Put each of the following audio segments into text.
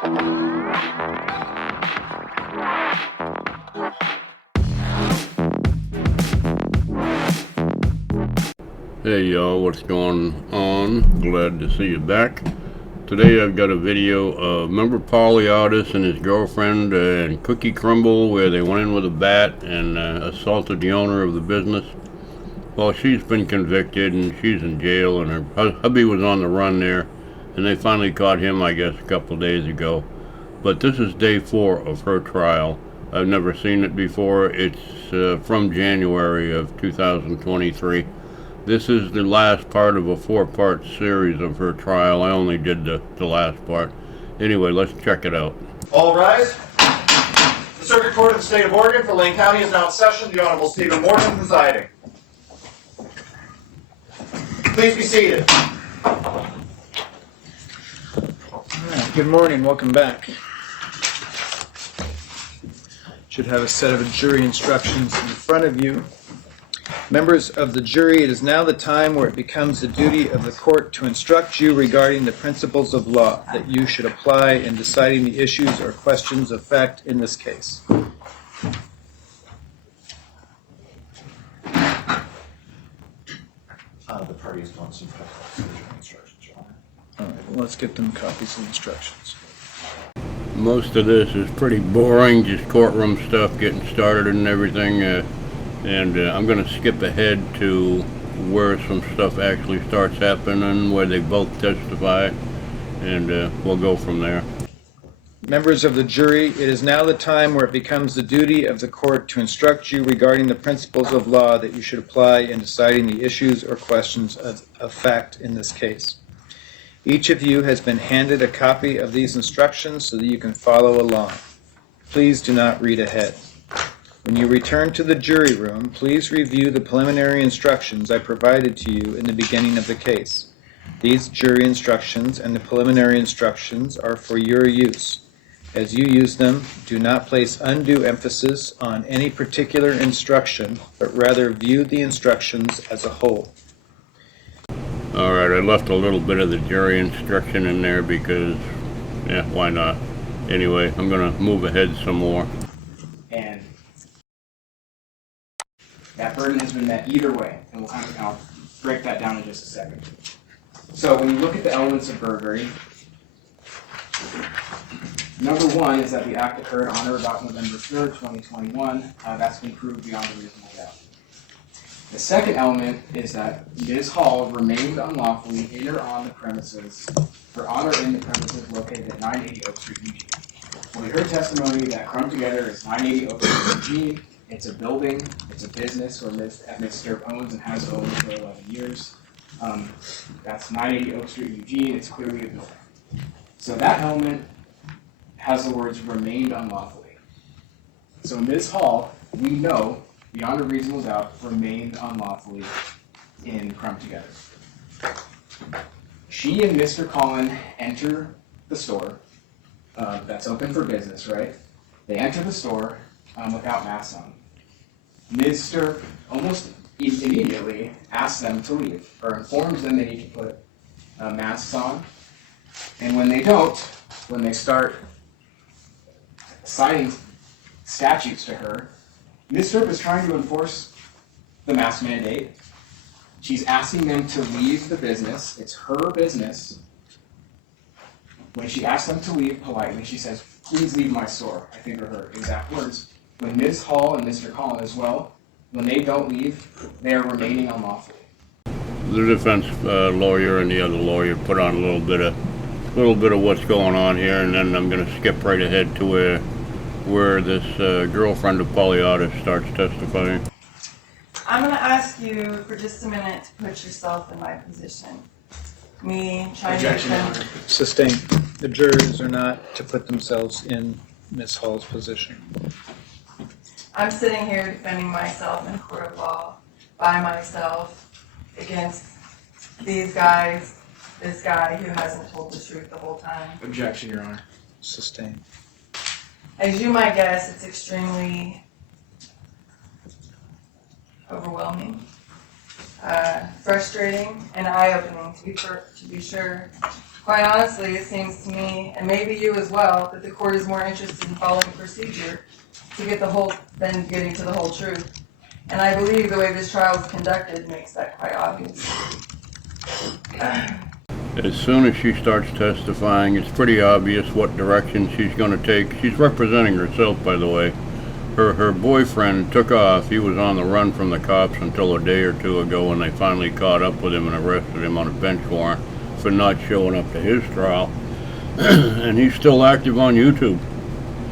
Hey y'all, what's going on? Glad to see you back. Today I've got a video of, remember Audis and his girlfriend and Cookie Crumble, where they went in with a bat and assaulted the owner of the business? Well, she's been convicted and she's in jail, and her hubby was on the run there, and they finally caught him, I guess, a couple of days ago. But this is day 4 of her trial. I've never seen it before. It's from January of 2023. This is the last part of a 4-part series of her trial. I only did the last part. Anyway, let's check it out. All rise. The Circuit Court of the State of Oregon for Lane County is now in session. The Honorable Stephen Morgan presiding. Please be seated. All right, good morning. Welcome back. Should have a set of jury instructions in front of you. Members of the jury, it is now the time where it becomes the duty of the court to instruct you regarding the principles of law that you should apply in deciding the issues or questions of fact in this case. The parties want some instructions, Your Honor. All right, well, let's get them copies of instructions. Most of this is pretty boring, just courtroom stuff, getting started and everything. I'm going to skip ahead to where some stuff actually starts happening, where they both testify, and we'll go from there. Members of the jury, it is now the time where it becomes the duty of the court to instruct you regarding the principles of law that you should apply in deciding the issues or questions of fact in this case. Each of you has been handed a copy of these instructions so that you can follow along. Please do not read ahead. When you return to the jury room, please review the preliminary instructions I provided to you in the beginning of the case. These jury instructions and the preliminary instructions are for your use. As you use them, do not place undue emphasis on any particular instruction, but rather view the instructions as a whole. All right, I left a little bit of the jury instruction in there because, yeah, why not? Anyway, I'm going to move ahead some more. And that burden has been met either way, and I'll break that down in just a second. So when you look at the elements of burglary, number 1 is that the act occurred on or about November 3rd, 2021. That's been proved beyond a reasonable doubt. The second element is that Ms. Hall remained unlawfully in or on the premises, or on or in the premises located at 980 Oak Street, Eugene. We heard testimony that Crumb Together is 980 Oak Street, Eugene. It's a building, it's a business where Mr. owns and has owned for 11 years. That's 980 Oak Street, Eugene. It's clearly a building. So that element has the words remained unlawfully. So Ms. Hall, we know, beyond a reasonable doubt, remained unlawfully in Crumb Together. She and Mr. Collin enter the store. That's open for business, right? They enter the store without masks on. Mr. almost immediately asks them to leave, or informs them they need to put masks on. And when they don't, when they start citing statutes to her, Ms. Strip is trying to enforce the mask mandate. She's asking them to leave the business. It's her business. When she asks them to leave politely, she says, "Please leave my store." I think are her exact words. When Ms. Hall and Mr. Collin as well, when they don't leave, they are remaining unlawfully. The defense lawyer and the other lawyer put on a little bit of what's going on here, and then I'm going to skip right ahead to where this girlfriend of Audis starts testifying. I'm going to ask you for just a minute to put yourself in my position. Me trying to defend. Sustained. The jurors are not to put themselves in Ms. Hall's position. I'm sitting here defending myself in a court of law by myself against these guys, this guy who hasn't told the truth the whole time. Objection, Your Honor. Sustained. As you might guess, it's extremely overwhelming, frustrating, and eye-opening to be sure. Quite honestly, it seems to me, and maybe you as well, that the court is more interested in following procedure to get the whole than getting to the whole truth. And I believe the way this trial is conducted makes that quite obvious. As soon as she starts testifying, it's pretty obvious what direction she's going to take. She's representing herself, by the way. Her boyfriend took off. He was on the run from the cops until a day or two ago when they finally caught up with him and arrested him on a bench warrant for not showing up to his trial. And he's still active on YouTube,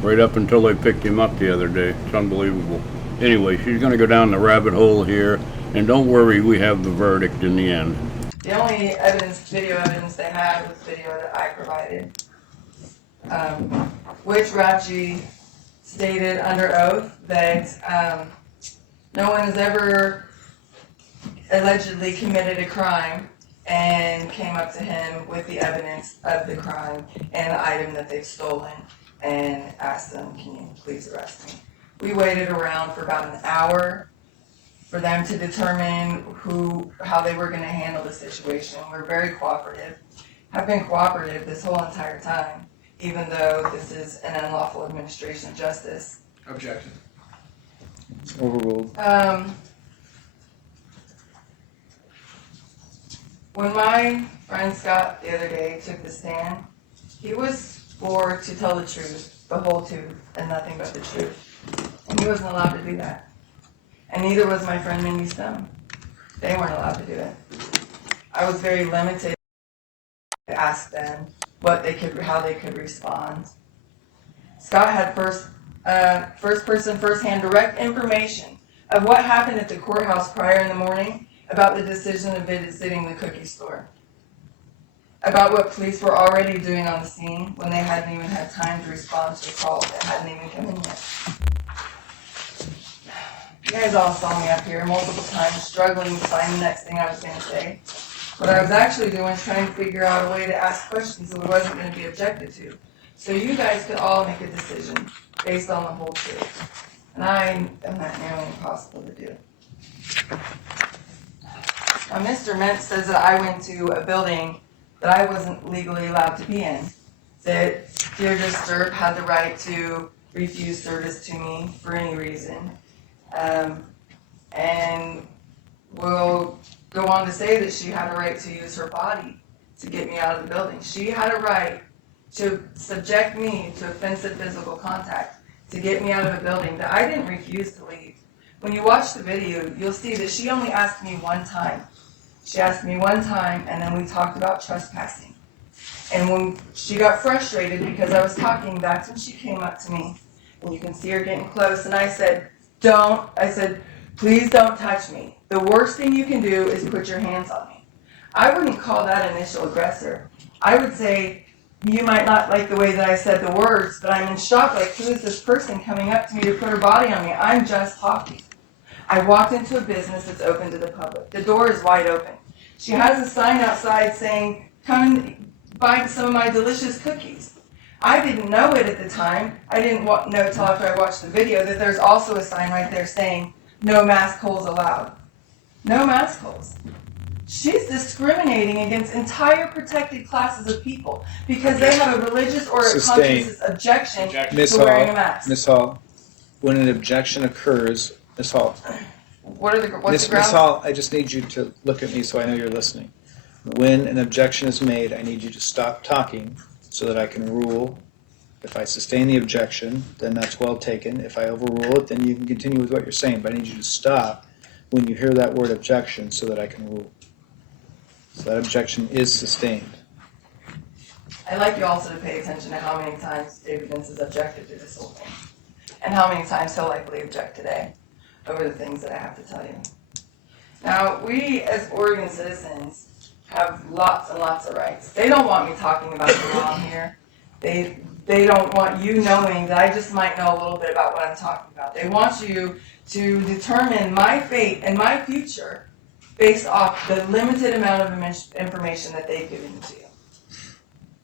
right up until they picked him up the other day. It's unbelievable. Anyway, she's going to go down the rabbit hole here, and don't worry, we have the verdict in the end. The only evidence, video evidence they had was video that I provided, which Rapchi stated under oath that no one has ever allegedly committed a crime and came up to him with the evidence of the crime and the item that they've stolen and asked them, can you please arrest me? We waited around for about an hour for them to determine how they were going to handle the situation. We're very cooperative, have been cooperative this whole entire time, even though this is an unlawful administration of justice. Objection. Overruled. When my friend Scott the other day took the stand, he was swore to tell the truth, the whole truth, and nothing but the truth. And he wasn't allowed to do that. And neither was my friend Mindy Stone. They weren't allowed to do it. I was very limited to ask them how they could respond. Scott had first-hand direct information of what happened at the courthouse prior in the morning about the decision of visiting the cookie store, about what police were already doing on the scene when they hadn't even had time to respond to the call that hadn't even come in yet. You guys all saw me up here multiple times struggling to find the next thing I was going to say. What I was actually doing was trying to figure out a way to ask questions that wasn't going to be objected to, so you guys could all make a decision based on the whole truth. And I am not nearly impossible to do. Now, Mr. Mentz says that I went to a building that I wasn't legally allowed to be in, that Deirdre Sturp had the right to refuse service to me for any reason, and will go on to say that she had a right to use her body to get me out of the building. She had a right to subject me to offensive physical contact to get me out of a building that I didn't refuse to leave. When you watch the video, you'll see that she only asked me one time. She asked me one time, and then we talked about trespassing. And when she got frustrated because I was talking, that's when she came up to me. And you can see her getting close, and I said, please don't touch me. The worst thing you can do is put your hands on me. I wouldn't call that initial aggressor. I would say, you might not like the way that I said the words, but I'm in shock, like, who is this person coming up to me to put her body on me? I'm just talking. I walked into a business that's open to the public. The door is wide open. She has a sign outside saying, come and buy some of my delicious cookies. I didn't know it at the time. I didn't know until after I watched the video that there's also a sign right there saying, no mask holes allowed. No mask holes. She's discriminating against entire protected classes of people because they have a religious or a conscientious objection to wearing a mask. Miss Hall, when an objection occurs, Miss Hall. What's the grounds? Miss Hall, I just need you to look at me so I know you're listening. When an objection is made, I need you to stop talking so that I can rule. If I sustain the objection, then that's well taken. If I overrule it, then you can continue with what you're saying. But I need you to stop when you hear that word objection so that I can rule. So that objection is sustained. I'd like you also to pay attention to how many times David Vince has objected to this whole thing, and how many times he'll likely object today over the things that I have to tell you. Now, we as Oregon citizens have lots and lots of rights. They don't want me talking about the law here. They don't want you knowing that I just might know a little bit about what I'm talking about. They want you to determine my fate and my future based off the limited amount of information that they've given to you.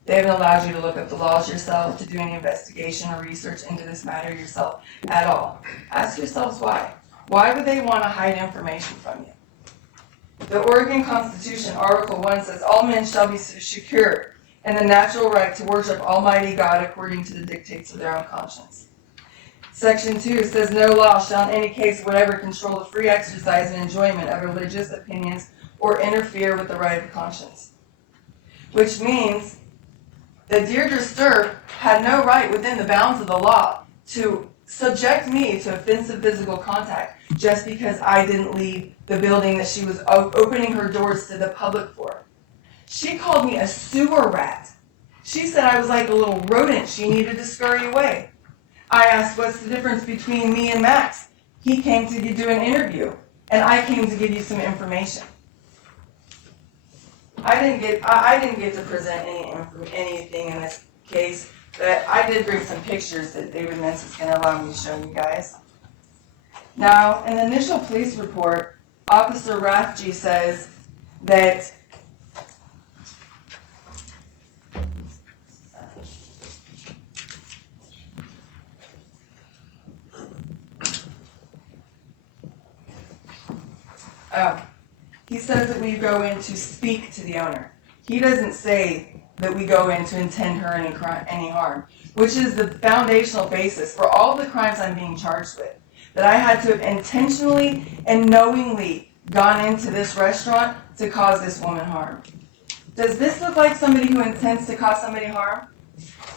They haven't allowed you to look up the laws yourself, to do any investigation or research into this matter yourself at all. Ask yourselves why. Why would they want to hide information from you? The Oregon Constitution, Article 1 says, all men shall be secure and the natural right to worship Almighty God according to the dictates of their own conscience. Section 2 says no law shall in any case whatever control the free exercise and enjoyment of religious opinions or interfere with the right of conscience. Which means that Deirdre Sturp had no right within the bounds of the law to subject me to offensive physical contact just because I didn't leave the building that she was opening her doors to the public for. She called me a sewer rat. She said I was like a little rodent she needed to scurry away. I asked, what's the difference between me and Max? He came to do an interview, and I came to give you some information. I didn't get to present anything in this case, but I did bring some pictures that David Mintz is going to allow me to show you guys. Now, in the initial police report, Officer Rathje says that he says that we go in to speak to the owner. He doesn't say that we go in to intend her any harm, which is the foundational basis for all the crimes I'm being charged with. That I had to have intentionally and knowingly gone into this restaurant to cause this woman harm. Does this look like somebody who intends to cause somebody harm?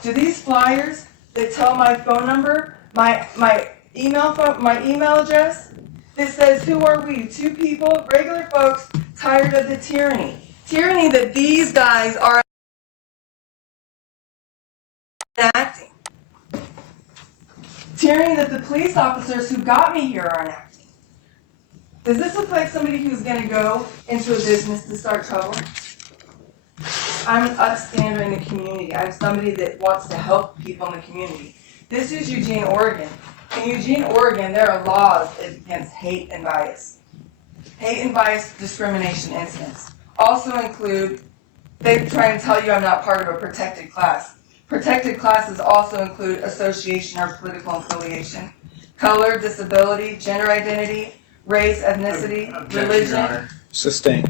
Do these flyers that tell my phone number, my email address, that says, who are we? Two people, regular folks, tired of the tyranny. Tyranny that these guys are enacting. Tyranny that the police officers who got me here are enacting. Does this look like somebody who's going to go into a business to start trouble? I'm an upstander in the community. I'm somebody that wants to help people in the community. This is Eugene, Oregon. In Eugene, Oregon, there are laws against hate and bias. Hate and bias discrimination incidents also include, they try and tell you I'm not part of a protected class. Protected classes also include association or political affiliation, color, disability, gender identity, race, ethnicity, religion. Sustained.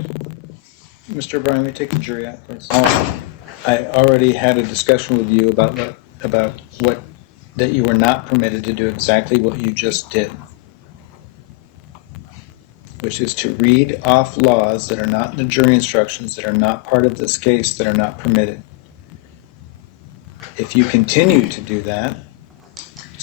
Mr. O'Brien, we take the jury out, please. I already had a discussion with you about what that you were not permitted to do exactly what you just did, which is to read off laws that are not in the jury instructions, that are not part of this case, that are not permitted. If you continue to do that,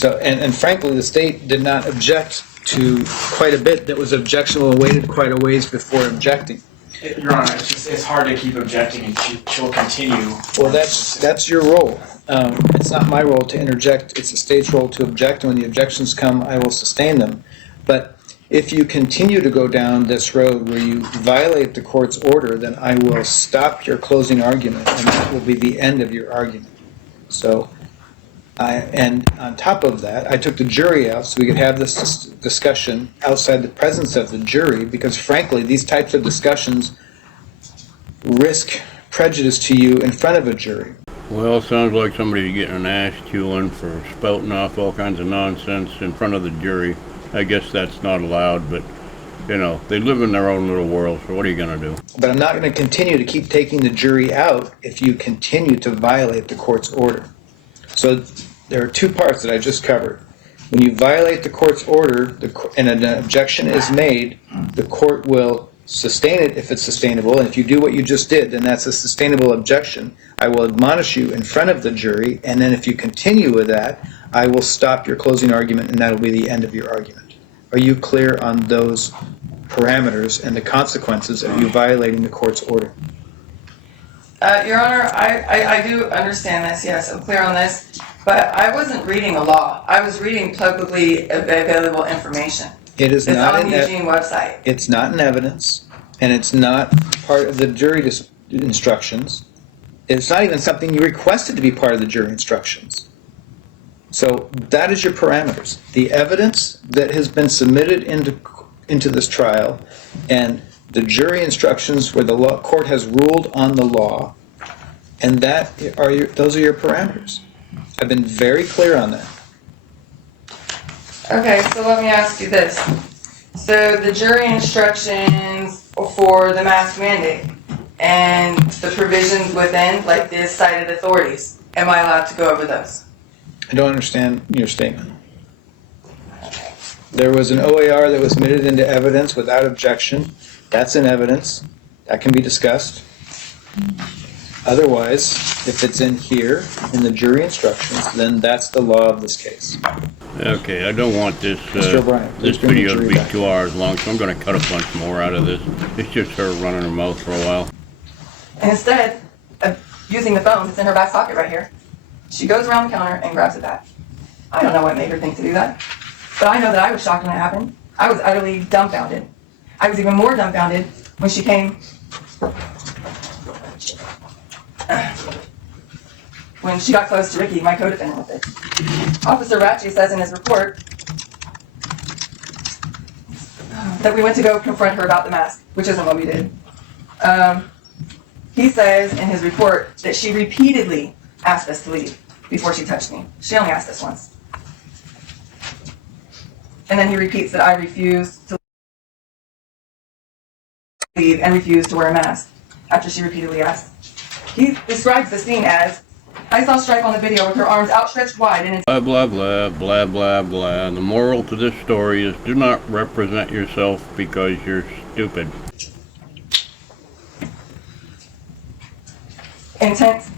and frankly, the state did not object to quite a bit that was objectionable and waited quite a ways before objecting. Your Honor, it's hard to keep objecting, and she'll continue. Well, that's your role. It's not my role to interject. It's the state's role to object, and when the objections come, I will sustain them. But if you continue to go down this road where you violate the court's order, then I will stop your closing argument, and that will be the end of your argument. So, and on top of that, I took the jury out so we could have this discussion outside the presence of the jury, because frankly, these types of discussions risk prejudice to you in front of a jury. Well, sounds like somebody getting an ass chewing for spouting off all kinds of nonsense in front of the jury. I guess that's not allowed, but, you know, they live in their own little world, so what are you going to do? But I'm not going to continue to keep taking the jury out if you continue to violate the court's order. So there are two parts that I just covered. When you violate the court's order and an objection is made, the court will sustain it if it's sustainable, and if you do what you just did, then that's a sustainable objection. I will admonish you in front of the jury, and then if you continue with that, I will stop your closing argument, and that'll be the end of your argument. Are you clear on those parameters and the consequences of you violating the court's order? Your Honor, I do understand this, yes, I'm clear on this, but I wasn't reading a law. I was reading publicly available information. It is it's not on the Eugene website. It's not in evidence, and it's not part of the jury instructions. It's not even something you requested to be part of the jury instructions. So that is your parameters. The evidence that has been submitted into this trial and the jury instructions where the court has ruled on the law, and those are your parameters. I've been very clear on that. Okay, so let me ask you this. So the jury instructions for the mask mandate, and the provisions within, like the cited authorities. Am I allowed to go over those? I don't understand your statement. There was an OAR that was admitted into evidence without objection. That's in evidence. That can be discussed. Otherwise, if it's in here, in the jury instructions, then that's the law of this case. Okay, I don't want this Mr. O'Brien, this please bring the video to jury be back. 2 hours long, so I'm going to cut a bunch more out of this. It's just her running her mouth for a while. And instead of using the phone that's in her back pocket right here, she goes around the counter and grabs it back. I don't know what made her think to do that, but I know that I was shocked when it happened. I was utterly dumbfounded. I was even more dumbfounded when she came, when she got close to Ricky, my co-defendant, with it. Officer Ratchey says in his report that we went to go confront her about the mask, which isn't what we did. He says in his report that she repeatedly asked us to leave before she touched me. She only asked us once. And then he repeats that I refused to leave and refused to wear a mask after she repeatedly asked. He describes the scene as, I saw Stripe on the video with her arms outstretched wide and Blah, blah, blah, blah, blah, blah. The moral to this story is do not represent yourself because you're stupid. intense.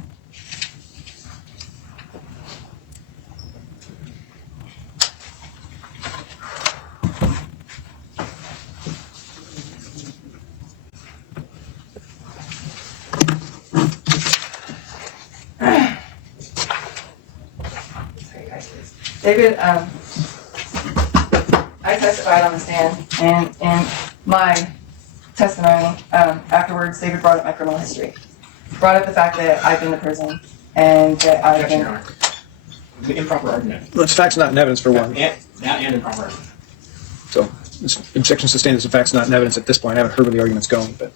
David, I testified on the stand, and in my testimony, afterwards, David brought up my criminal history. Brought up the fact that I've been to prison, and that I've been... The improper argument. Well, it's facts not in evidence for one. And improper argument. So, objection sustained as a facts not in evidence at this point. I haven't heard where the argument's going, but...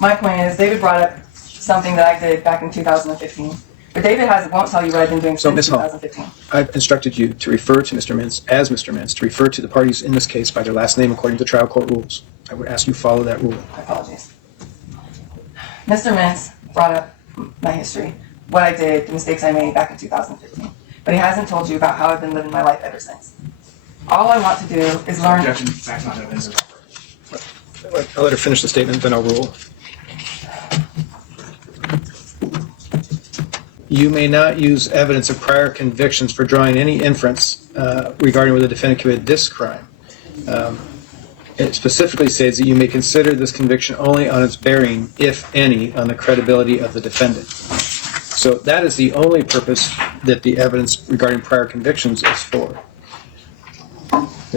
My point is, David brought up something that I did back in 2015. But David won't tell you what I've been doing since Ms. Hall, 2015. I've instructed you to refer to Mr. Mintz as Mr. Mintz, to refer to the parties in this case by their last name according to trial court rules. I would ask you follow that rule. Apologies. Mr. Mintz brought up my history, what I did, the mistakes I made back in 2015. But he hasn't told you about how I've been living my life ever since. All I want to do is learn... Objection, facts not evidence. I'll let her finish the statement, then I'll rule. You may not use evidence of prior convictions for drawing any inference regarding whether the defendant committed this crime. It specifically says that you may consider this conviction only on its bearing, if any, on the credibility of the defendant. So that is the only purpose that the evidence regarding prior convictions is for.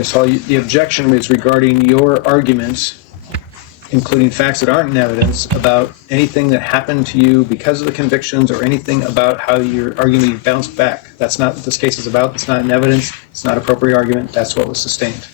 So the objection is regarding your arguments, including facts that aren't in evidence, about anything that happened to you because of the convictions or anything about how your argument bounced back. That's not what this case is about. It's not in evidence. It's not appropriate argument. That's what was sustained.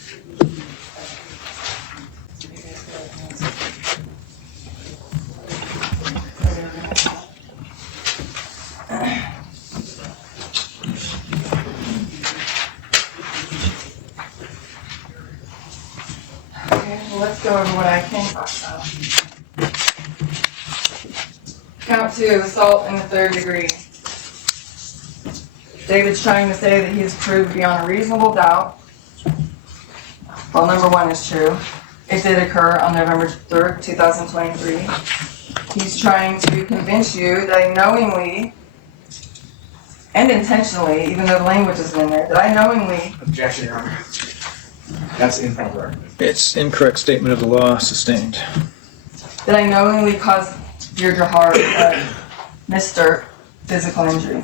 Okay, well, let's go over what I can talk about. Count 2, assault in the 3rd degree. David's trying to say that he has proved beyond a reasonable doubt. Well, number 1 is true. It did occur on November 3rd, 2023. He's trying to convince you that I knowingly and intentionally, even though the language isn't in there, that I knowingly... Objection, Your Honor. That's improper argument. It's incorrect statement of the law sustained. That I knowingly caused Deirdre Hart Mr. physical injury.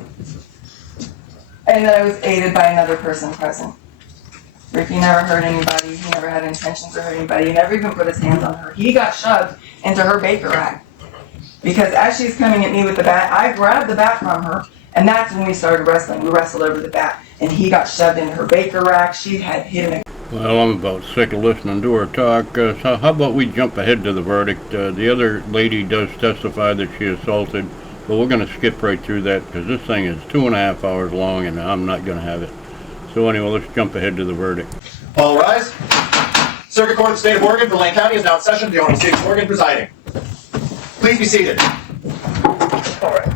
And that I was aided by another person present. Ricky never hurt anybody. He never had intentions to hurt anybody. He never even put his hands on her. He got shoved into her baker rack. Because as she's coming at me with the bat, I grabbed the bat from her, and that's when we started wrestling. We wrestled over the bat, and he got shoved into her baker rack. She had hit him. Well, I'm about sick of listening to her talk, so how about we jump ahead to the verdict? The other lady does testify that she assaulted, but we're going to skip right through that because this thing is 2.5 hours long and I'm not going to have it. So anyway, let's jump ahead to the verdict. All rise. Circuit Court of the State of Oregon for Lane County is now in session. The Audis State of Oregon presiding. Please be seated. All right.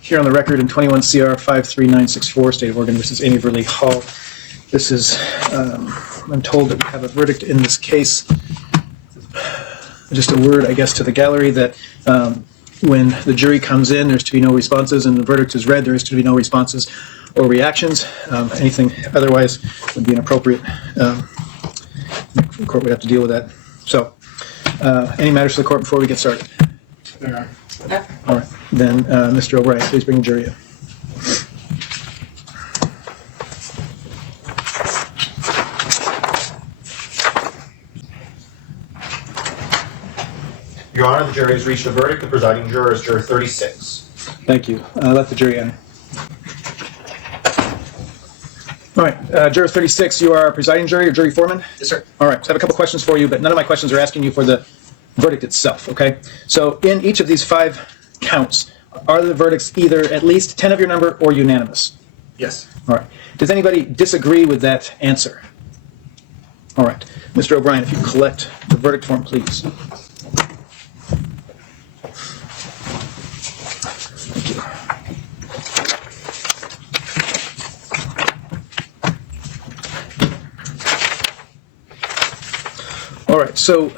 Here on the record in 21 CR 53964, State of Oregon versus Amy Verlee Hall. This is, I'm told that we have a verdict in this case. Just a word, I guess, to the gallery that when the jury comes in, there's to be no responses, and the verdict is read, there is to be no responses or reactions. Anything otherwise would be inappropriate. The court would have to deal with that. So, any matters for the court before we get started? There are. All right. Then, Mr. O'Brien, please bring the jury in. Your Honor, the jury has reached a verdict. The presiding juror is Juror 36. Thank you. Let the jury enter. All right, Juror 36, you are presiding jury or jury foreman? Yes, sir. All right, so I have a couple questions for you, but none of my questions are asking you for the verdict itself, okay? So in each of these 5 counts, are the verdicts either at least 10 of your number or unanimous? Yes. All right. Does anybody disagree with that answer? All right. Mr. O'Brien, if you collect the verdict form, please. Thank you. All right, so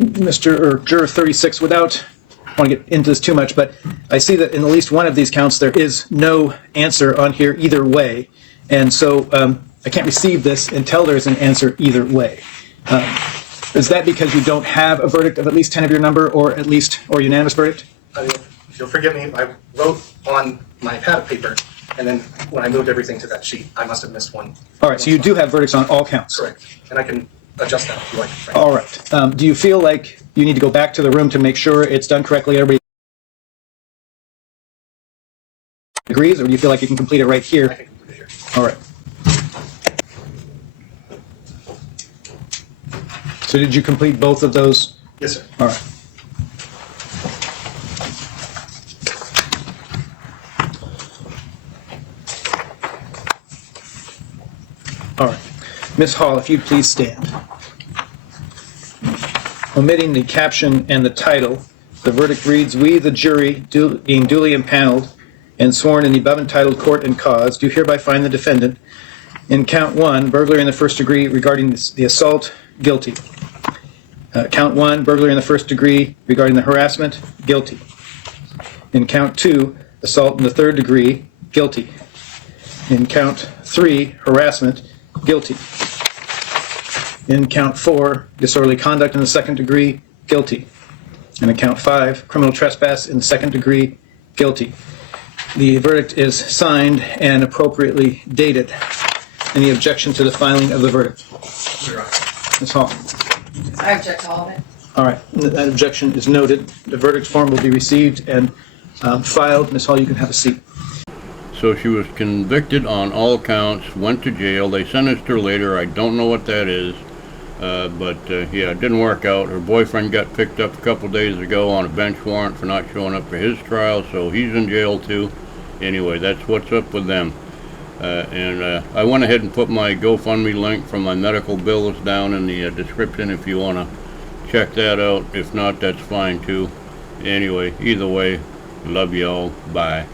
Juror 36, without, I want to get into this too much, but I see that in at least one of these counts there is no answer on here either way, and so I can't receive this until there's an answer either way. Is that because you don't have a verdict of at least 10 of your number or unanimous verdict? If you'll forgive me, I wrote on my pad of paper, and then when I moved everything to that sheet, I must have missed one. All right, so you do have verdicts on all counts? Correct. And I can adjust that if you like. All right. Do you feel like you need to go back to the room to make sure it's done correctly? Everybody agrees, or do you feel like you can complete it right I here? can complete it here. All right. So did you complete both of those? Yes, sir. All right. All right. Ms. Hall, if you'd please stand. Omitting the caption and the title, the verdict reads, "We, the jury, being duly impaneled and sworn in the above entitled court and cause, do hereby find the defendant in count 1, burglary in the first degree regarding the assault, guilty. Count 1, burglary in the first degree regarding the harassment, guilty. In count 2, assault in the third degree, guilty. In count 3, harassment, guilty. In count 4, disorderly conduct in the second degree, guilty. And in count 5, criminal trespass in the second degree, guilty." The verdict is signed and appropriately dated. Any objection to the filing of the verdict? Your Honor. Ms. Hall. I object to all of it. All right, that objection is noted. The verdict form will be received and filed. Ms. Hall, you can have a seat. So she was convicted on all counts, went to jail. They sentenced her later. I don't know what that is. But yeah, it didn't work out. Her boyfriend got picked up a couple days ago on a bench warrant for not showing up for his trial, so he's in jail too. Anyway, that's what's up with them. I went ahead and put my GoFundMe link from my medical bills down in the description if you want to check that out. If not, that's fine too. Anyway, either way, love y'all. Bye.